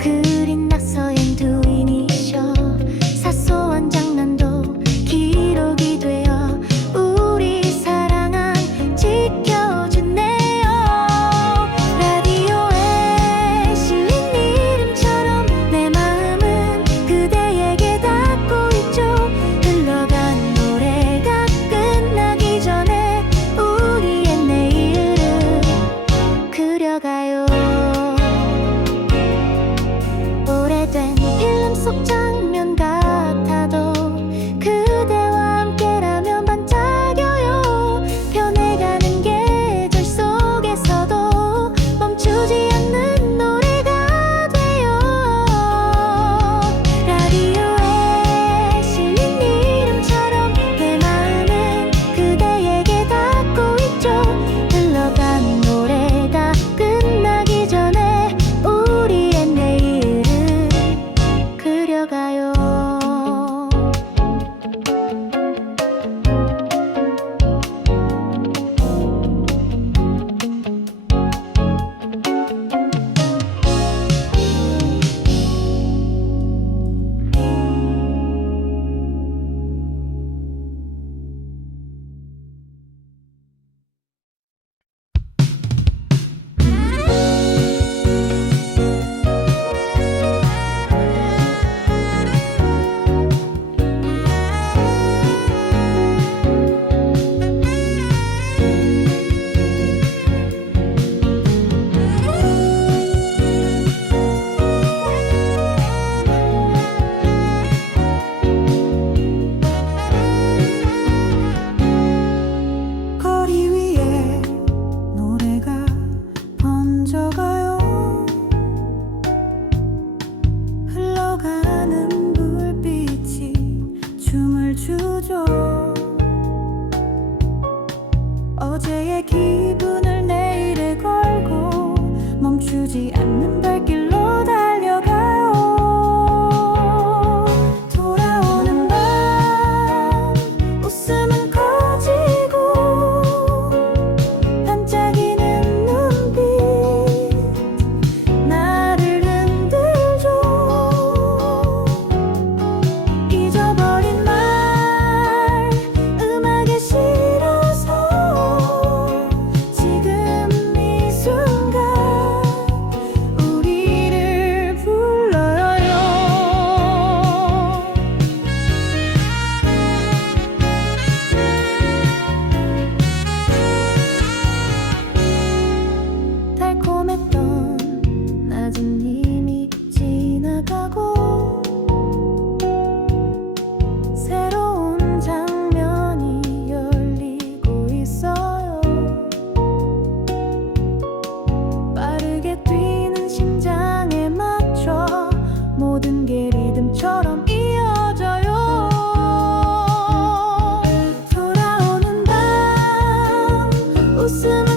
그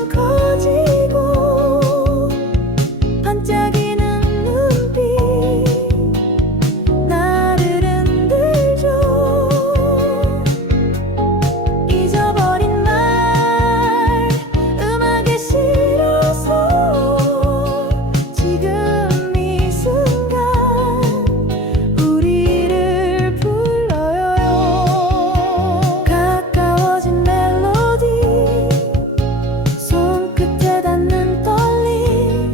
웃음은 커지고 반짝이는 눈빛 나를 흔들죠. 잊어버린 말 음악에 실어서 지금 이 순간 우리를 불러요. 가까워진 멜로디 손끝에 닿는 떨림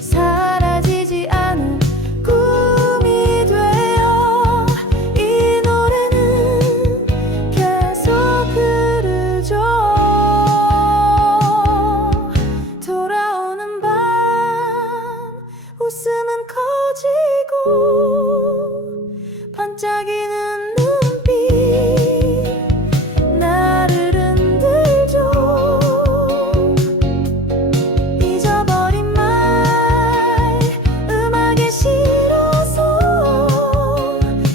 사라지지 않은 꿈이 되어 이 노래는 계속 흐르죠. 돌아오는 밤 웃음은 커지고 반짝이는 눈빛 나를 흔들죠. 잊어버린 말 음악에 실어서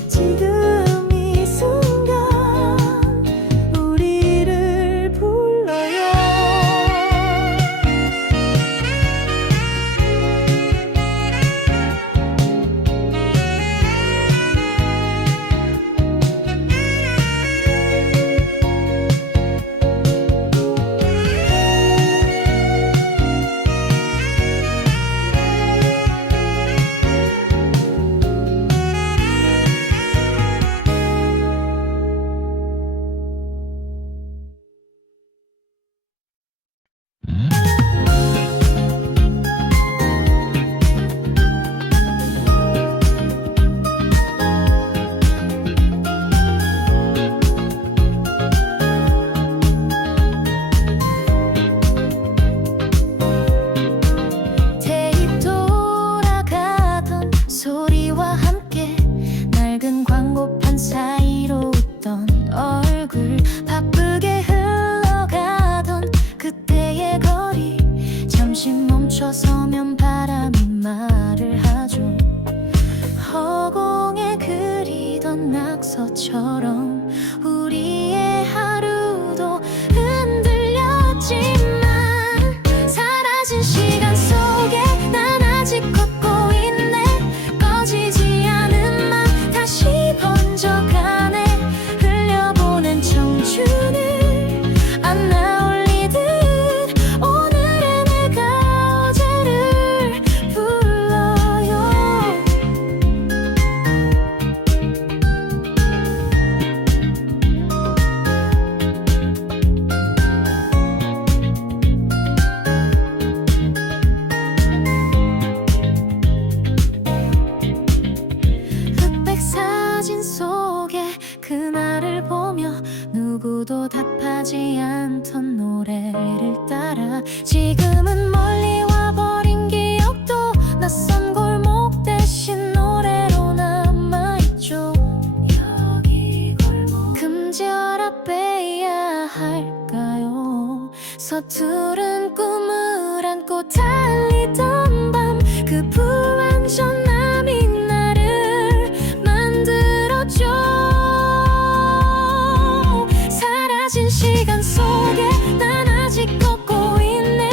지금 이 순간 우리를 불러요. 테이프 돌아가던 소리와 함께 낡은 광고판 사이로 웃던 얼굴 바쁘게 흘러가던 그때의 거리 잠시 멈춰서면 바람이 말을 하죠. 허공에 그리던 낙서처럼 우리의 하루도 흔들렸지만 사라진 시간 속에 난 아직 걷고 있네. 꺼지지 않은 맘 다시 번져가네. 흘려보낸 청춘을 안 나올리듯 오늘의 내가 어제를 불러요. 흑백 사진 속에 그날을 보며 누구도 답하지 않던 노래를 따라 지금은 멀리 와버린 기억도 낯선 골목 대신 노래로 남아있죠. 여기 골목 금지어라 빼야 할까요? 서투른 꿈을 안고 달리던 밤 그 불완전함이 나를 만들었죠. 사라진 시간 속에 난 아직 걷고 있네.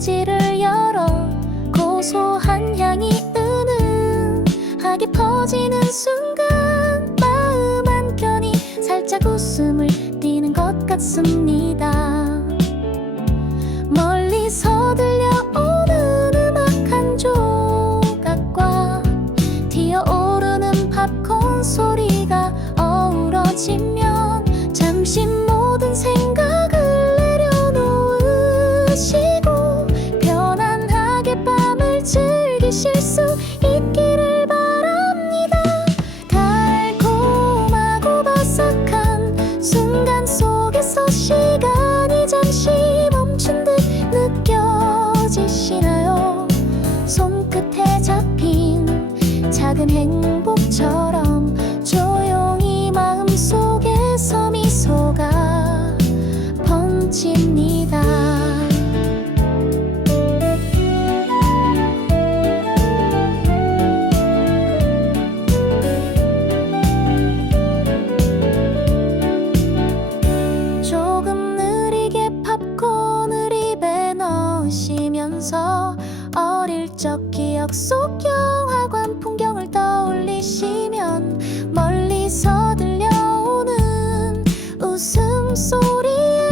봉지를 열어 고소한 향이 은은하게 퍼지는 순간 마음 한켠이 살짝 웃음을 띠는 것 같습니다. 멀리서 들려오는 음악 한 조각과 튀어오르는 팝콘 소리가 어우러지면 잠시 모든 생각을 내려놓으시고 편안하게 밤을 즐기실 수 있기를 바랍니다. 달콤하고 바삭한 순간 속에서 시간이 잠시 멈춘 듯 느껴지시나요? 손끝에 잡힌 작은 행복처럼 조용히 마음속에서 미소가 번집니다. 조금 느리게 팝콘을 입에 넣으시면서 어릴 적 기억 속 영화관 풍경을 떠올리시면 멀리서 들려오는 웃음소리에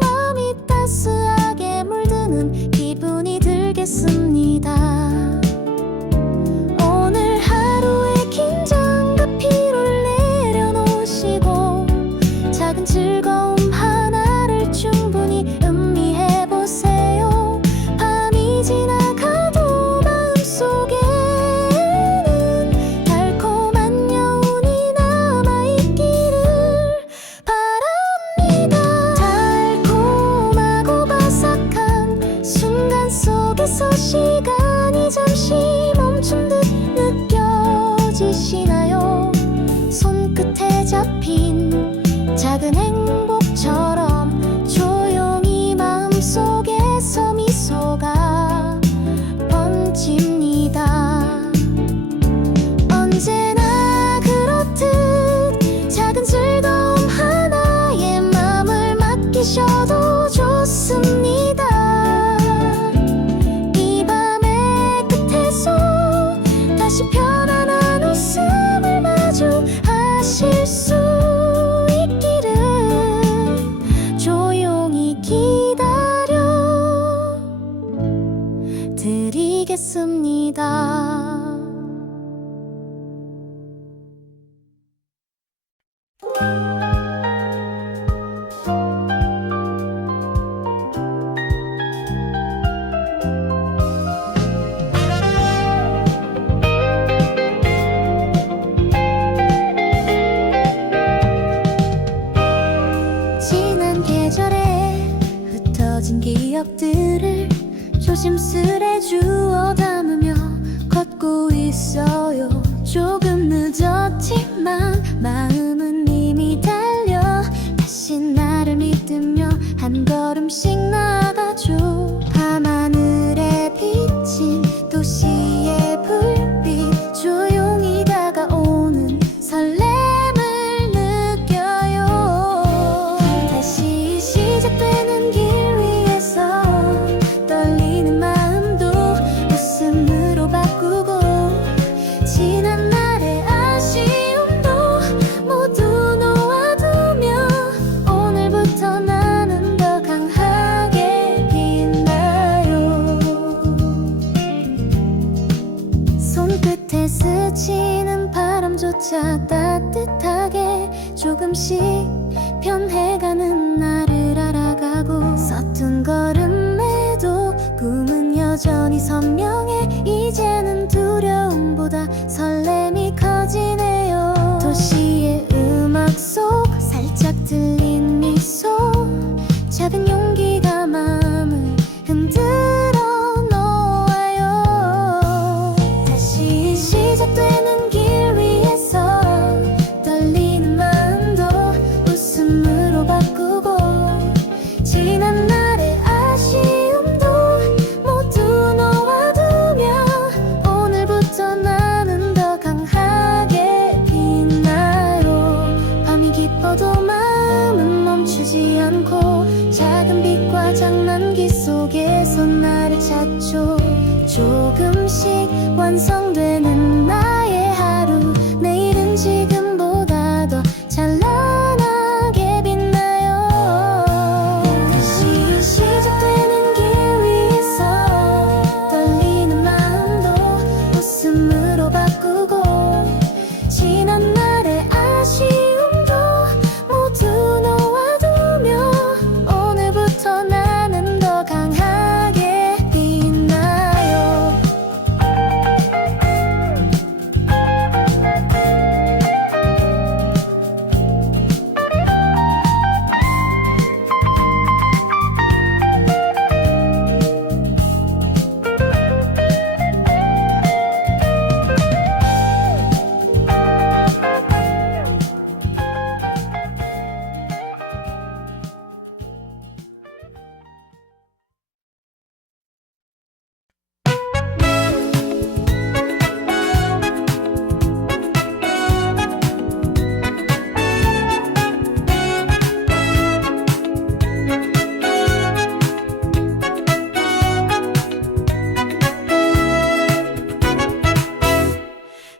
마음이 따스하게 물드는 기분이 들겠습니다. 오늘 하루의 긴장과 피로를 내려놓으시고 작은 즐거움 하나를 충분히 음미해보세요. 밤이 지나가도 마음속에는 달콤한 여운이 남아있기를 바랍니다. 달콤하고 바삭한 순간 속에서 시간이 잠시 멈춘 듯 느껴지시나요? 손끝에 잡힌 작은 행복처럼 조용히 마음속에서 미소가 번집니다. 언제나 그렇듯 작은 즐거움 하나에 마음을 맡기셔도 좋습니다. 이 밤의 끝에서 다시 편안한 웃음을 마주하실 수 있기를 조용히 기다려 드리겠습니다. 지난 계절에 흩어진 기억들을 조심스레 주워 담으며 걷고 있어요. 조금 늦었지만 마음은 이미 달려 다시 나를 믿으며 한 걸음씩 나가죠. 밤하늘에 비친 도시의 불빛 조용히 다가오는 설렘을 느껴요. 다시 시작되는 길 위에서 떨리는 마음도 웃음으로 바꾸고 지난 날의 아쉬움도 모두 놓아두며 오늘부터 나는 더 강하게 빛나요. 손끝에 스치는 바람조차 따뜻하게 조금씩 변해가는 나를 알아가고 서툰 걸음에도 꿈은 여전히 선명해. 이제는 두려움보다 설렘이 커지네요. 도시의 음악 속 살짝 들린 미소 작은 용기가 마음을 흔들어 놓아요. 다시 시작되는 길 위에서 떨리는 마음도 웃음으로 바꾸고 지난 날의 아쉬움도 모두 놓아두며 찾죠. 조금씩 완성되는 나의 하루, 내일은 지금보다 더 찬란하게 빛나요. 다시 시작되는 길 위에서 떨리는 마음도 웃음으로 바꾸고, 지난 날의 아쉬움도 모두 놓아두며 오늘부터 나는 더 강하게 빛나요.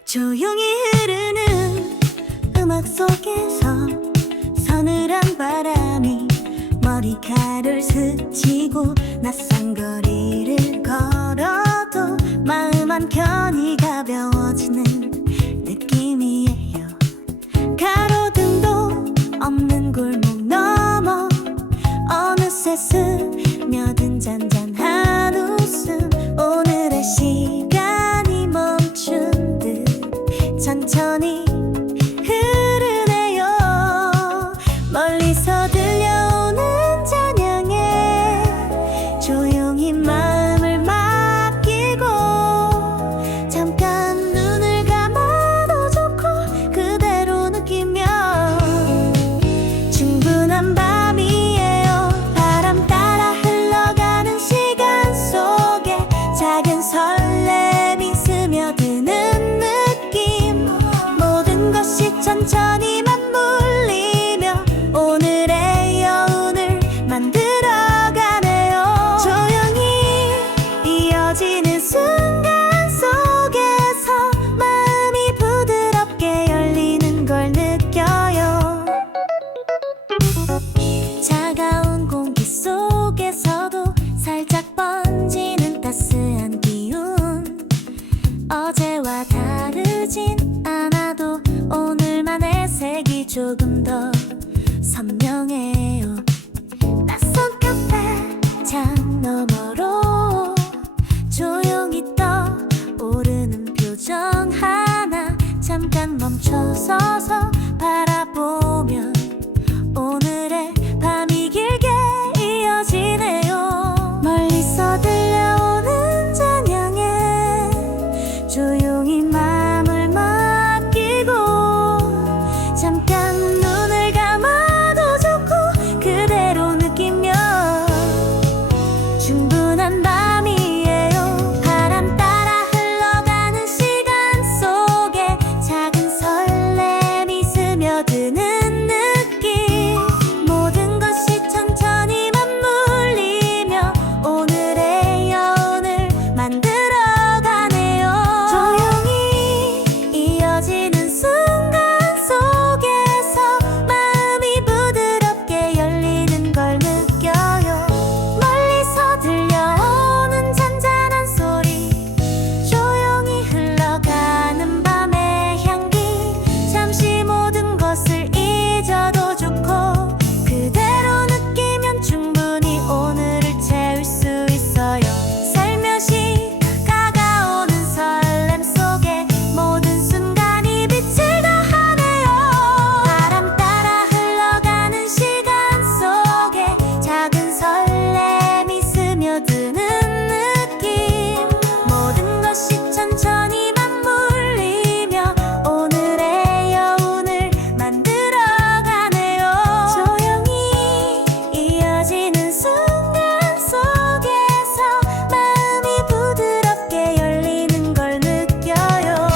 조용히 흐르는 음악 속에서 서늘한 바람이 머리카락을 스치고 낯선 거리를 걸어도 마음 한켠이 가벼워지는 느낌이에요. 가로등도 없는 골목 너머 어느새 스며든 잔잔한 웃음, 오늘의 시간이 멈춘 듯 천천히 흐르네요. 멀리서 들려오는 찬양에 조용히 마음을 맡기고, 잠깐 눈을 감아도 좋고 그대로 느끼며 충분한 밤이에요. 바람 따라 흘러가는 시간 속에 작은 설렘이 스며드는 느낌, 모든 것이 천천히 맞물리며 오늘의 여운을 만들어가네요. 조용히 이어지는 순간 속에서 마음이 부드럽게 열리는 걸 느껴요. 차가운 공기 속에서도 살짝 번지는 따스한 기운, 어제와 다르진 않아도 오늘만의 색이 조금 더 선명해요. 낯선 카페 창 너머로 조용히 떠오르는 표정 하나, 잠깐 멈춰서서 바라보면 오늘의 밤이 길게 이어지네요. 멀리서 들려오는 찬양에 조용히 마음을 맡기고, 잠깐 눈을 감아도 좋고 그대로 느끼며 충분한 밤이에요. 바람 따라 흘러가는 시간 속에 작은 설렘이 스며드는 느낌, 모든 것이 천천히 맞물리며 오늘의 여운을 만들어가네요. 조용히 이어지는 순간 속에서 마음이 부드럽게 열리는 걸 느껴요. 멀리서 들려오는 잔잔한 소리, 조용히 흘러가는 밤의 향기, 잠시 모든 것을 잊어도 좋고 그대로 느끼면 충분히 오늘을 채울 수 있어요. 살며시 다가오는 설렘 속에 모든 순간이 빛을 더하네요. 바람 따라 흘러가는 시간 속에 작은 설렘이 스며드는 느낌, 모든 것이 천천히 맞물리며 오늘의 여운을 만들어가네요. 조용히 이어지는 순간 속에서 마음이 부드럽게 열리는 걸 느껴요.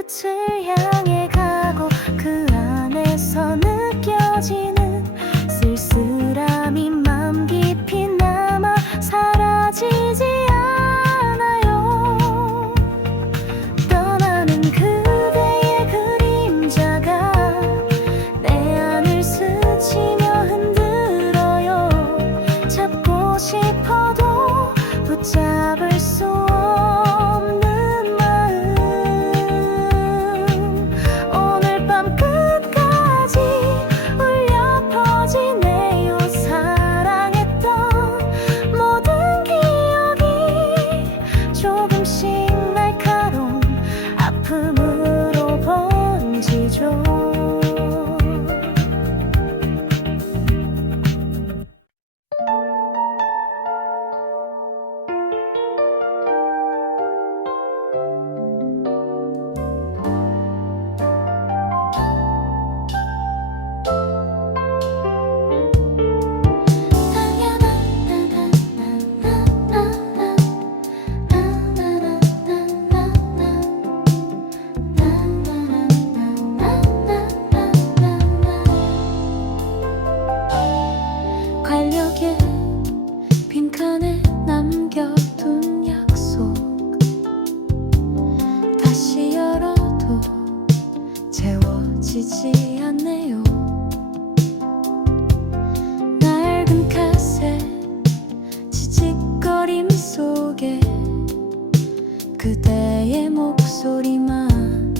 끝을 향해 가고 그 안에서 느껴지는 쓸쓸함이 맘 깊이 남아 사라지지 않아요. 떠나는 그대의 그림자가 내 안을 스치며 흔들어요. 잡고 싶어도 붙잡을 수 없는 마음. 오늘 밤 끝까지 울려 퍼지네요. 사랑했던 모든 기억이 조금씩 날카로운 아픔으로 번지죠. 관력의 빈칸에 남겨둔 약속 다시 열어도 채워지지 않네요. 낡은 카셋 지직거림 속에 그대의 목소리만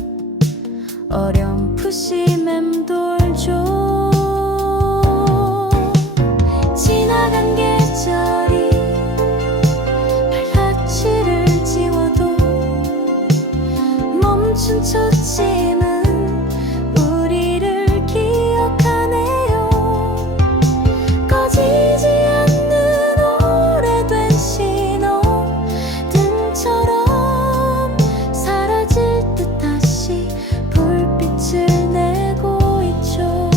어렴풋이 맴돌죠. 지나간 계절이 발자취를 지워도 멈춘 초침은 우리를 기억하네요. 꺼지지 않는 오래된 신호등처럼 사라질 듯 다시 불빛을 내고 있죠.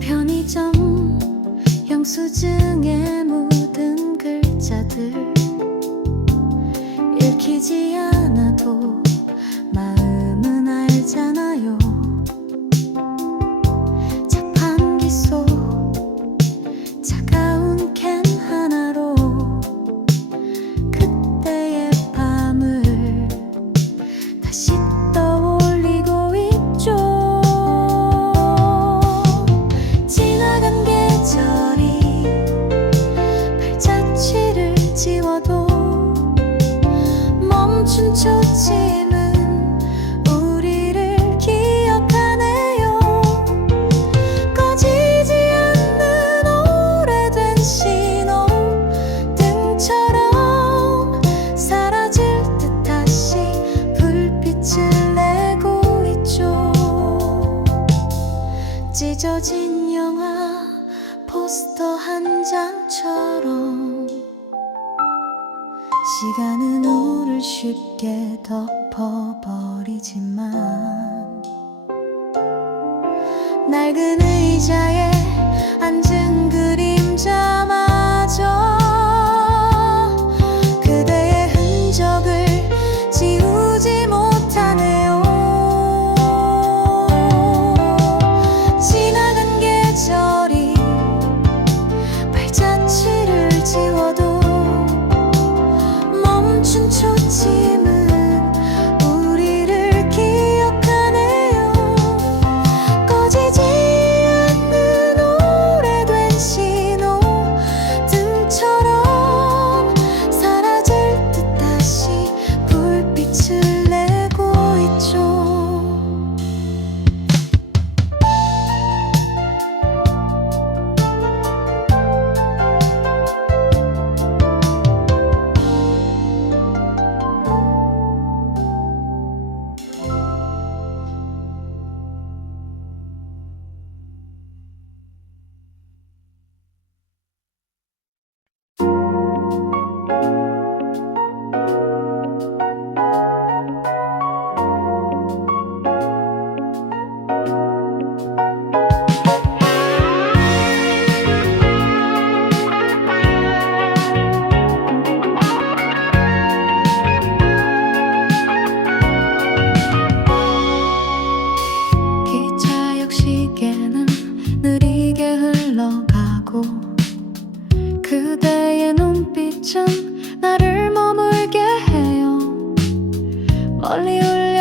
편의점 영수증에 묻은 글자들 읽히지 않아도 마음은 알잖아요. 자판기 속 차가운 캔 하나로 그때의 밤을 다시 떠올리고 있죠. 지나간 계절이 발자취를 지워도 멈춘 초침은 우리를 기억하네요. 꺼지지 않는 오래된 신호등처럼 사라질 듯 다시 불빛을 내고 있죠. 찢어진 영화 포스터 한 장처럼 시간은 우릴 쉽게 덮어버리지만 낡은 의자에 앉은 그림자마저 그대의 흔적을 지우지 못하네요. 지나간 계절이 발자취를 지워도 멈춘 초침은 우리를 기억하네요. 꺼지지 않는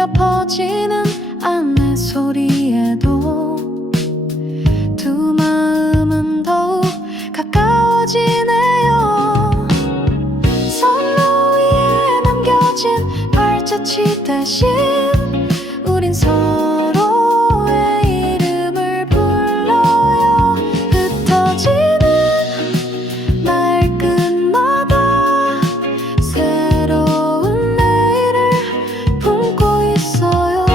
울려 퍼지는 안내 소리에도 두 마음은 더욱 가까워지네요. 선로 위에 남겨진 발자취 대신 우린 서로의 이름을 불러요. 흩어지는 말끝마다 새로운 내일을 품고 있어요.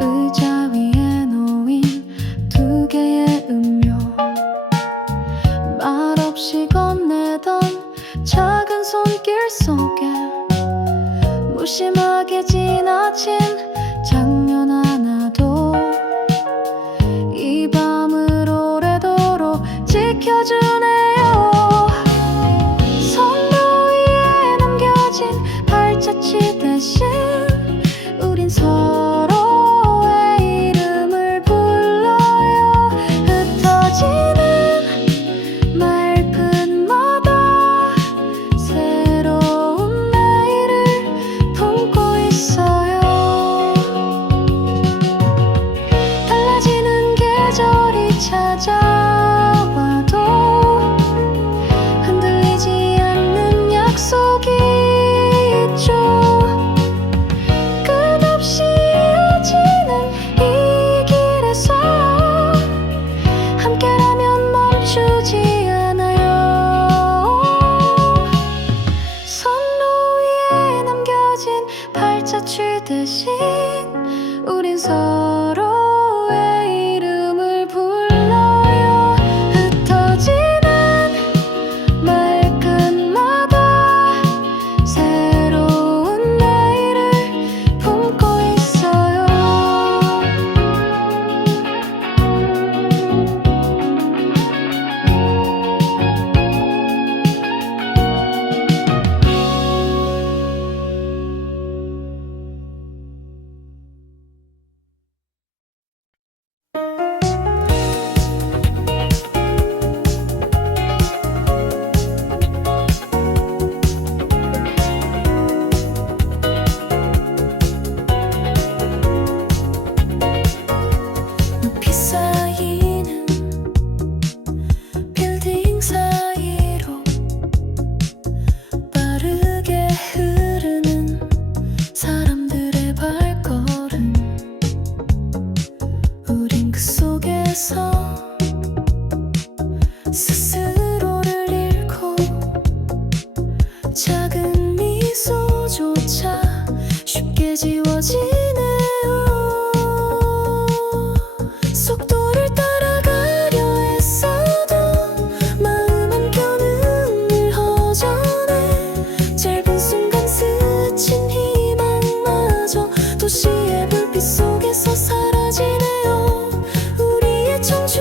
의자 위에 놓인 두 개의 음료, 말없이 건네던 작은 손길 속에 무심하게 지나친 장면 하나도 이 밤을 오래도록 지켜주네요. 선로 위에 남겨진 발자취 대신 우린 서로의 이름을 불러요. 흩어지는 말끝마다 새로운 내일을 품고 있어요. 달라지는 계절이 찾아와도 흔들리지 않는 약속이 있죠. 끝없이 이어지는 이 길에서 함께라면 멈추지 않아요. 선로 위에 남겨진 발자취 대신 우린 서로의 이름을 불러요. 흩어지는 말끝마다 새로운 내일을 품고 있어요. 높이 쌓이는 빌딩 사이로 빠르게 흐르는 사람들의 발걸음, 우린 그 속에서 스스로를 잃고 작은 미소조차 쉽게 지워지네요. 속도를 따라가려 했어도 마음 한켠은 늘 허전해. 짧은 순간 스친 희망마저 도시의 불빛 속에서 사라지네요. 우리의 청춘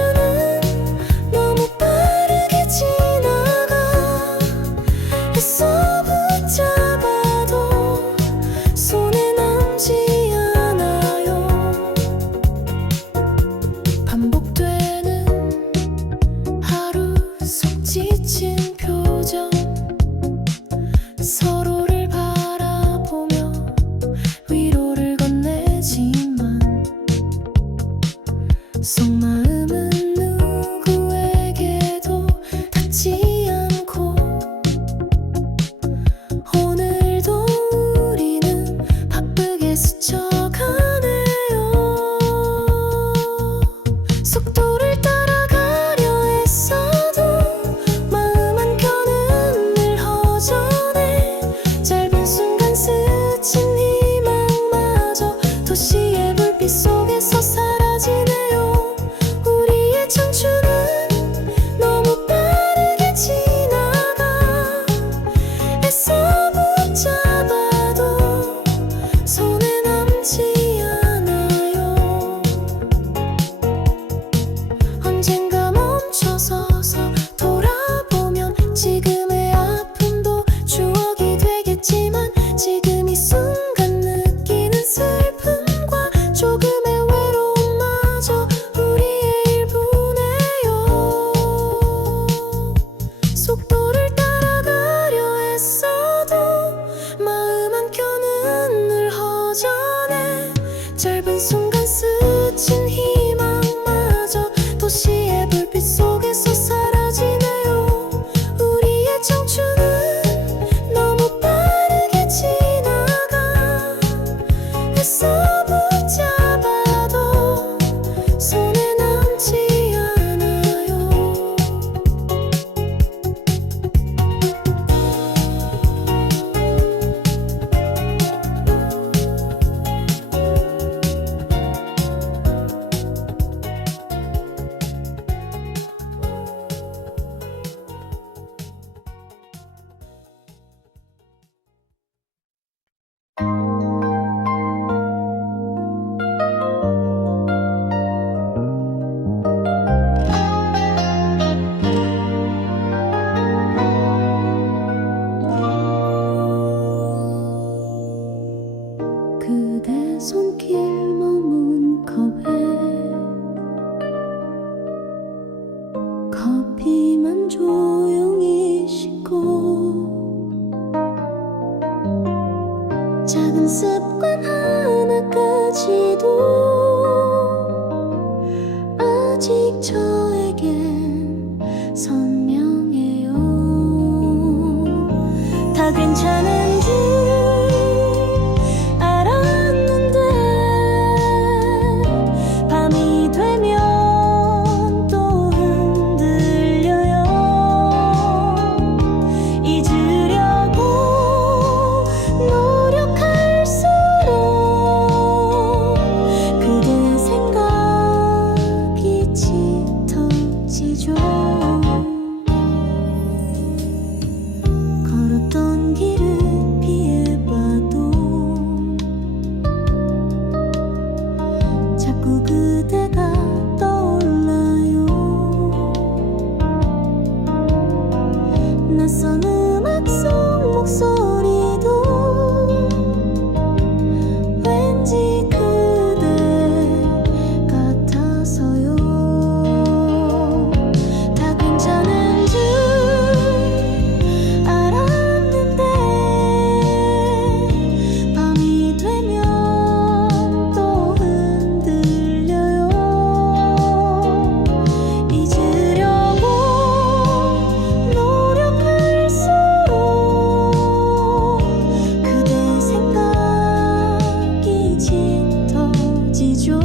오직 저에겐 선명해요. 다 괜찮은 줄 알았는데 밤이 되면 또 흔들려요. 잊으려고 노력할수록 그대 생각이 짙어지죠. 걸었던 길을 피해봐도 자꾸 그대가 떠올라요. 낯선 음악 속 목소리도 왠지 그대 같아서요. 다 괜찮은 줄 알았는데 밤이 되면 또 흔들려요. 잊으려고 노력할수록 그대 생각이 짙어지죠.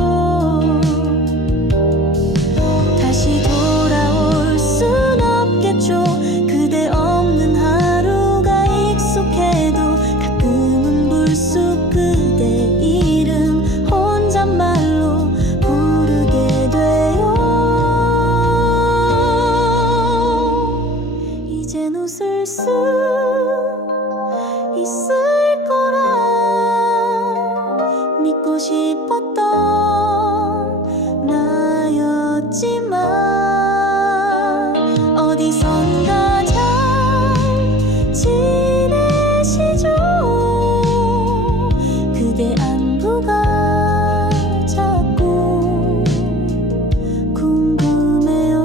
다시 돌아올 순 없겠죠. 그대 없는 하루가 익숙해도 가끔은 불쑥 그대 이름 혼잣말로 부르게 돼요. 이젠 웃을 수 있을 거라 믿고 싶었던 나였지만 어디선가 잘 지내시죠? 그대 안부가 자꾸 궁금해요.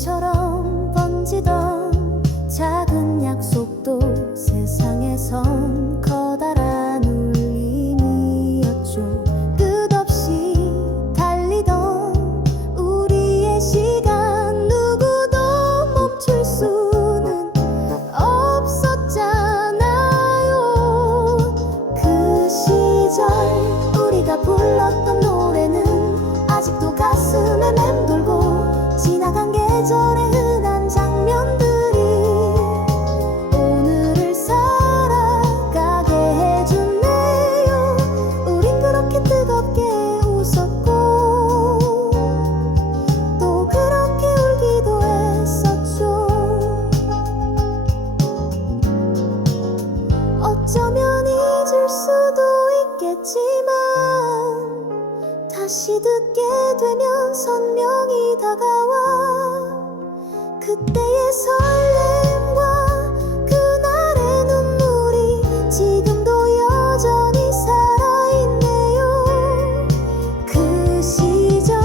소문처럼 번지던 작은 약속도 세상에선 커다란 울림이었죠. 끝없이 달리던 우리의 시간 누구도 멈출 수는 없었잖아요. 그 시절 우리가 불렀던 노래는 아직도 가슴에 맴돌고 지나간 계절의 흔한 장면들이 오늘을 살아가게 해주네요. 우린 그렇게 뜨겁게 웃었고 또 그렇게 울기도 했었죠. 어쩌면 잊을 수도 있겠지만 다시 듣게 되면 선명히 다가와 그때의 설렘과 그날의 눈물이 지금도 여전히 살아있네요. 그 시절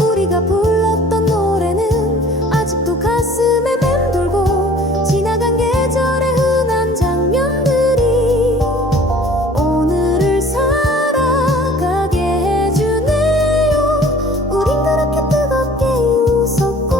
우리가 불렀던 노래는 아직도 가슴에 맴돌고 지나간 계절의 흔한 장면들이 오늘을 살아가게 해주네요. 우린 그렇게 뜨겁게 웃었고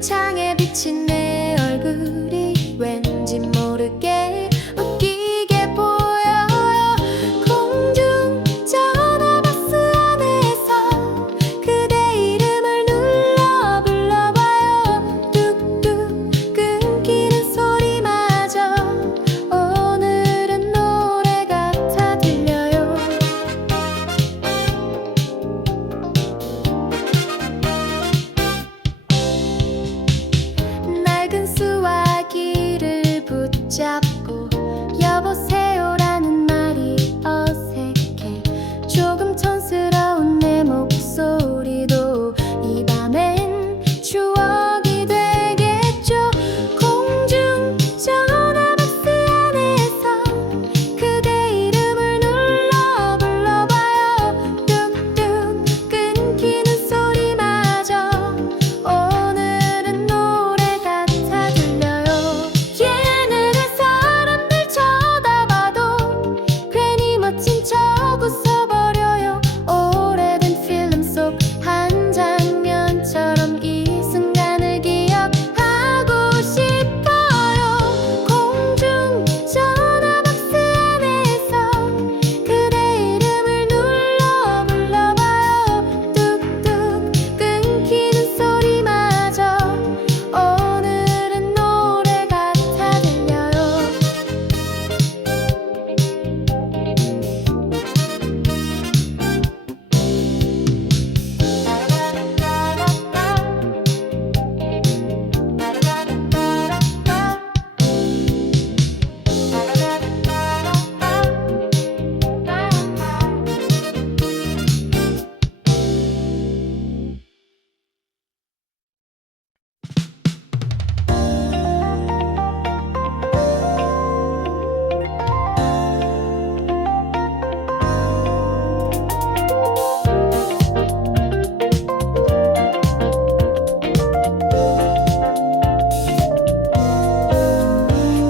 창에 비친 내 얼굴이 왠지 모르게 웃기게 보여요. 공중 전화버스 안에서 그대 이름을 눌러 불러봐요. 뚝뚝 끊기는 소리마저 오늘은 노래 같아 들려요. 낡은 수화기를 붙잡고 여보세요라는 말이 어색해. 조금 촌스러운 내 목소리도 이 밤엔 추억이 되겠죠. 공중 전화버스 안에서 그대 이름을 눌러 불러봐요. 뚝뚝 끊기는 소리마저 오늘은 노래 같아 들려요. 얘네들 사람들 쳐다봐도 괜히 멋진 척 웃어버려요. 오래된 필름 속 한 장면처럼 이 순간을 기억하고 싶어요. 공중 전화버스 안에서 그대 이름을 눌러 불러봐요. 뚝뚝 끊기는 소리마저 오늘은 노래 같아 들려요.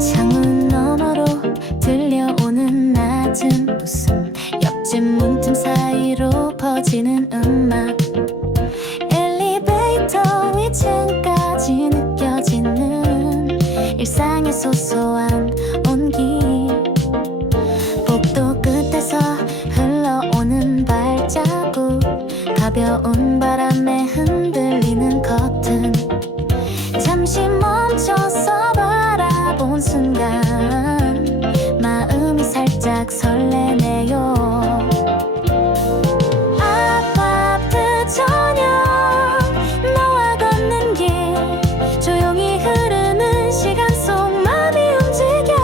창문 너머로 들려오는 낮은 웃음, 옆집 문틈 사이로 퍼지는 음악, 엘리베이터 위층까지 느껴지는 일상의 소소한 온기, 복도 끝에서 흘러오는 발자국, 가벼운 바람에 흔들리는 커튼, 잠시 멈춰서 바라본 순간 마음이 살짝 설레네요. 아파트 저녁 너와 걷는 길, 조용히 흐르는 시간 속 맘이 움직여.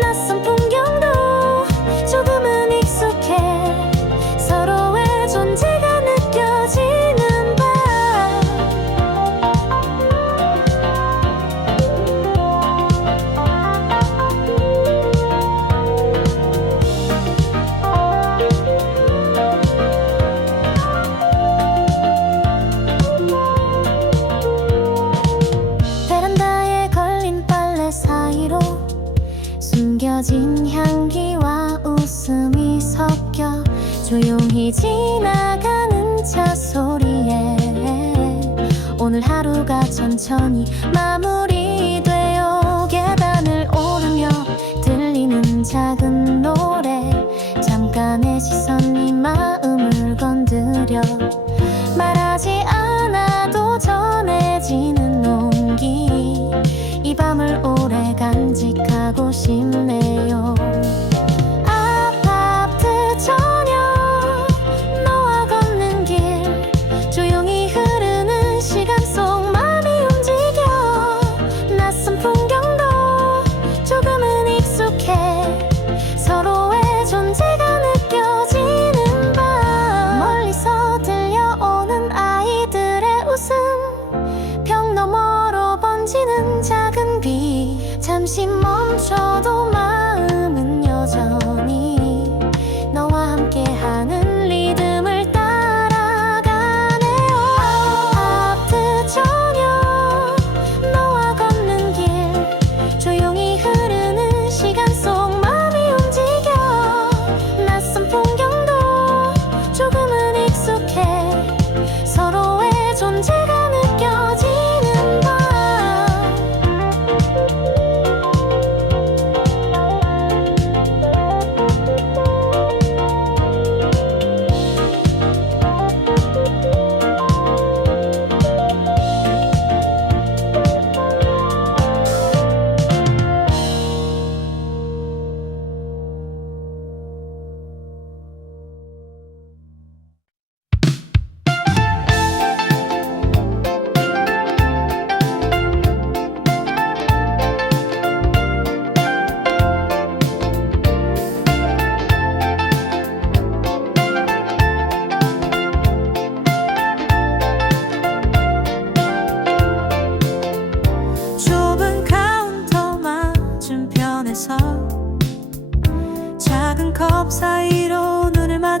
낯선 풍경도 조금은 익숙해. 서로의 존재가 느껴지는 밤. 베란다에 걸린 빨래 사이로 숨겨진 향기와 웃음이 섞여 조용히 지나가는 차 소리에 오늘 하루가 천천히 마무리돼요. 계단을 오르며 들리는 작은 노래, 잠깐의 시선이 마음을 건드려. 말하지 않아도 전해지는 온기, 이 밤을 오래 간직하고 싶네요. 아파트 저녁 너와 걷는 길, 조용히 흐르는 시간 속 맘이 움직여. 낯선 풍경도 조금은 익숙해. 서로의 존재가 느껴지는 밤. 멀리서 들려오는 아이들의 웃음, 벽 너머로 번지는 작은 비, 잠시 멈춰도 마음은 여전히 너와 함께하는 리듬을 따라가네요. 아파트 저녁 너와 걷는 길, 조용히 흐르는 시간 속 맘이 움직여. 낯선 풍경도 조금은 익숙해. 서로의 존재가 느껴지는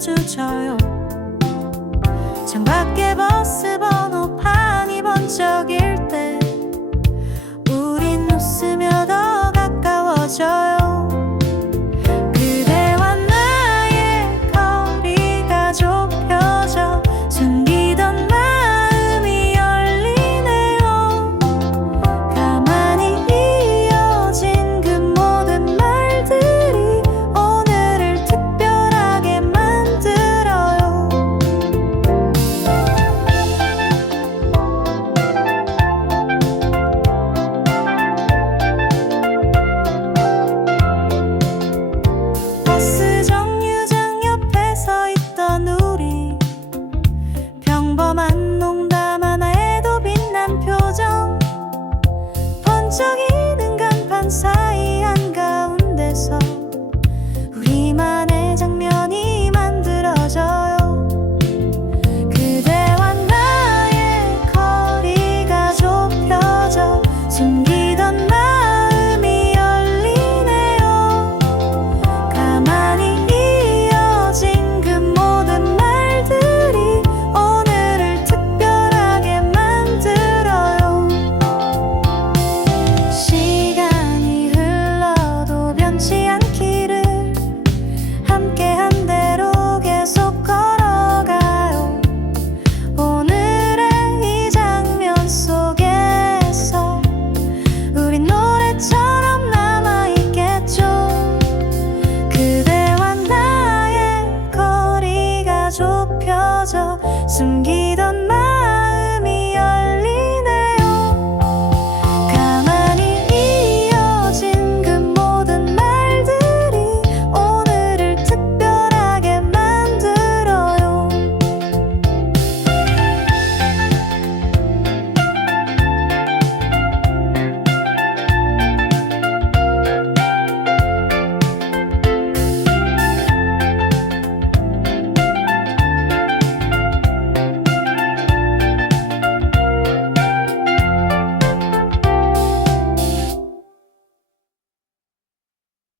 마주쳐요. 창밖에 버스 번호판이 번쩍일 때 우린 웃으며 더 가까워져요. 그대와 나의 거리가 좁혀져 숨기던 마음이 열리네요. 가만히 이어진 그 모든 말들이 오늘을 특별하게 만들어요. 버스 정류장 옆에 서 있던 우리, 평범한 농담 하나에도 빛난 표정, 번쩍이는 간판 사이